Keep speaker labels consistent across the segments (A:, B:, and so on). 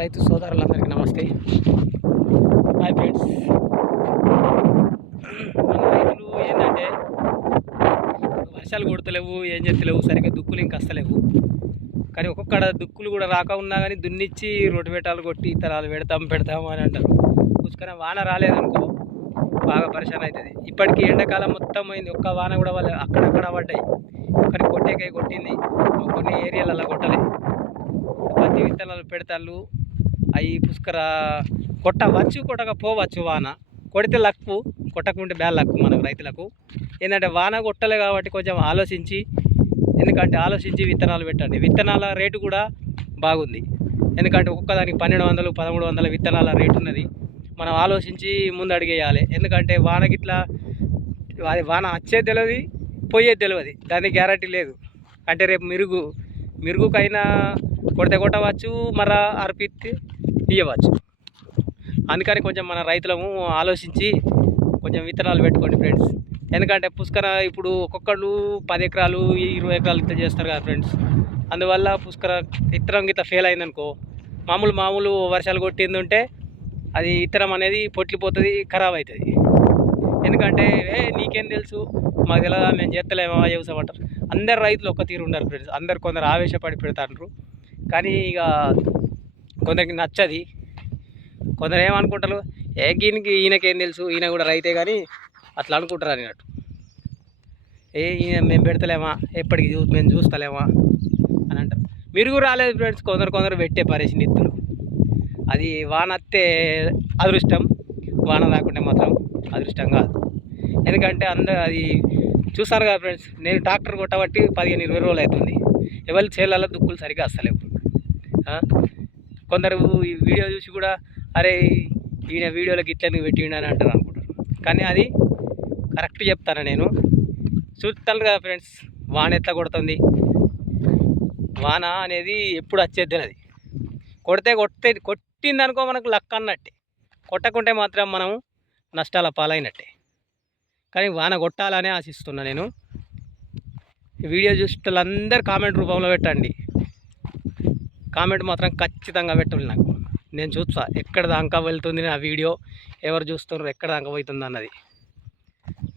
A: రైతు సోదరులందరికీ నమస్తే. Hi friends. మన రైతులు ఏంటంటే వర్షాలు కొడతలేవు ఏం చేస్తలేవు సరిగ్గా దుక్కులు ఇంకా వస్తలేవు కానీ ఒక్కొక్కడ దుక్కులు కూడా రాక ఉన్నా కానీ దున్నిచ్చి రొట్టెబెట్టాలు కొట్టి ఇతరాలు పెడతాం పెడతాం అని అంటారు. పుష్కరం వాన రాలేదనుకో బాగా పరిశాన్ అవుతుంది ఇప్పటికీ ఎండాకాలం మొత్తం అయింది. ఒక్క వాన కూడా వాళ్ళు అక్కడక్కడ పడ్డాయి. కానీ కొట్టేకాయ కొట్టింది. కొన్ని ఏరియాలలో కొట్టలే. పత్తి విత్తనాలు పెడతాళ్ళు అవి పుష్కర కొట్టవచ్చు కొట్టకపోవచ్చు వాన. కొడితే లక్కు కొట్టకుంటే బ్యాడ్ లక్కు మనకు రైతులకు. ఏంటంటే వాన కొట్టలే కాబట్టి కొంచెం ఆలోచించి ఎందుకంటే ఆలోచించి విత్తనాలు పెట్టండి. విత్తనాల రేటు కూడా బాగుంది. ఎందుకంటే ఒక్కొక్కదానికి పన్నెండు వందలు పదమూడు వందల విత్తనాల రేటు ఉన్నది. మనం ఆలోచించి ముందు అడిగేయాలి ఎందుకంటే వానకిట్లా అది వాన వచ్చేది తెలియదు పోయేది తెలియదు దానికి గ్యారంటీ లేదు. అంటే రేపు మిరుగు మిరుగుకైనా కొడితే కొట్టవచ్చు మర అర్పిస్తే ఇవ్వచ్చు అందుకని కొంచెం మన రైతులము ఆలోచించి కొంచెం విత్తనాలు పెట్టుకోండి ఫ్రెండ్స్. ఎందుకంటే పుష్కర ఇప్పుడు ఒక్కొక్కళ్ళు పది ఎకరాలు ఇరవై ఎకరాలు ఇట్లా చేస్తారు కదా ఫ్రెండ్స్. అందువల్ల పుష్కర విత్తనం గిట్ల ఫెయిల్ అయిందనుకో మామూలు మామూలు వర్షాలు కొట్టింది ఉంటే అది ఇత్తనం అనేది పొట్లిపోతుంది ఖరాబ్ అవుతుంది ఎందుకంటే ఏ నీకేం తెలుసు మాకు తెలియదా మేము చేస్తలేమా వ్యవసాయం అంటారు అందరు రైతులు ఒక్క తీరు ఉండరు ఫ్రెండ్స్. అందరు కొందరు ఆవేశపడి పెడతారు కానీ ఇక కొందరికి నచ్చది. కొందరు ఏమనుకుంటారు? ఏ ఈయనకి ఈయనకేం తెలుసు? ఈయన కూడా రైతే కానీ అట్లా అనుకుంటారు అన్నట్టు. ఏ ఈయన మేము పెడతలేమా? ఎప్పటికి చూ మేము చూస్తలేమా? అని అంటారు. మీరు కూడా రాలేదు ఫ్రెండ్స్. కొందరు కొందరు పెట్టే పరిస్థితి ఇద్దరు అది వాన వస్తే అదృష్టం. వాన రాకుంటే మాత్రం అదృష్టం కాదు. ఎందుకంటే అందరు అది చూస్తారు కదా ఫ్రెండ్స్. నేను ట్రాక్టర్ కొట్టబట్టి పదిహేను ఇరవై రోజులు అవుతుంది. ఎవరి చేలలో దుక్కులు సరిగ్గా వస్తలేవు కొందరు ఈ వీడియో చూసి కూడా అరే ఈయన వీడియోలోకి ఇట్లెందుకు పెట్టిండు అని అంటారు అనుకుంటారు. కానీ అది కరెక్ట్ చెప్తాను నేను. చూస్తాను కదా ఫ్రెండ్స్ వాన ఎట్లా కొడుతుంది? వాన అనేది ఎప్పుడు వచ్చేది అది. కొడితే కొడితే కొట్టిందనుకో మనకు లక్ అన్నట్టే. కొట్టకుంటే మాత్రం మనం నష్టాల పాలైనట్టే. కానీ వాన కొట్టాలనే ఆశిస్తున్నా నేను. వీడియో వీడియో చూసేటోళ్ళందరూ కామెంట్ రూపంలో పెట్టండి. కామెంట్ మాత్రం ఖచ్చితంగా పెట్టండి నాకు. నేను చూస్తా ఎక్కడ దాకా వెళ్తుంది నా వీడియో ఎవరు చూస్తున్నారు ఎక్కడ దాకా పోతుంది అన్నది.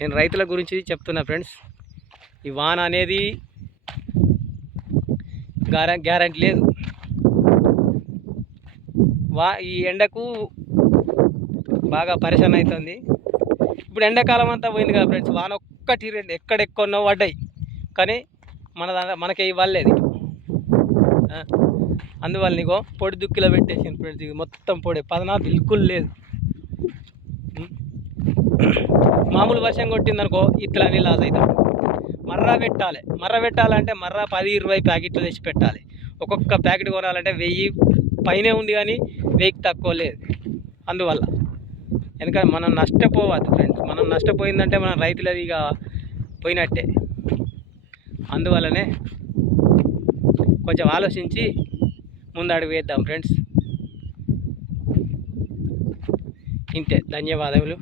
A: నేను రైతుల గురించి చెప్తున్నా ఫ్రెండ్స్ ఈ వాన అనేది గ్యారంటీ లేదు. వా ఈ ఎండకు బాగా పరిశాన్ అవుతుంది ఇప్పుడు ఎండాకాలం అంతా పోయింది కదా ఫ్రెండ్స్ వాన ఒక్కటి రెండు ఎక్కడెక్కడో పడ్డాయి. కానీ మన దా- మనకే ఇవ్వలేదు. అందువల్ల నీకో పొడి దుక్కిలో పెట్టేసింది ఫ్రెండ్స్. ఇది మొత్తం పొడి. పదనా బిల్కుల్ లేదు. మామూలు వర్షం కొట్టిందనుకో ఇట్లని లాస్ అవుతాం మర్రా పెట్టాలి. మర్ర పెట్టాలంటే మర్ర పది ఇరవై ప్యాకెట్లు తెచ్చి పెట్టాలి. ఒక్కొక్క ప్యాకెట్ కొనాలంటే వెయ్యి పైనే ఉంది కానీ వెయ్యికి తక్కువ లేదు. అందువల్ల. ఎందుకంటే మనం నష్టపోవద్దు ఫ్రెండ్స్. మనం నష్టపోయిందంటే మన రైతులది ఇక పోయినట్టే. అందువల్లనే కొంచెం ఆలోచించి ముందు అడుగు వేద్దాం ఫ్రెండ్స్ ఇంతే ధన్యవాదములు.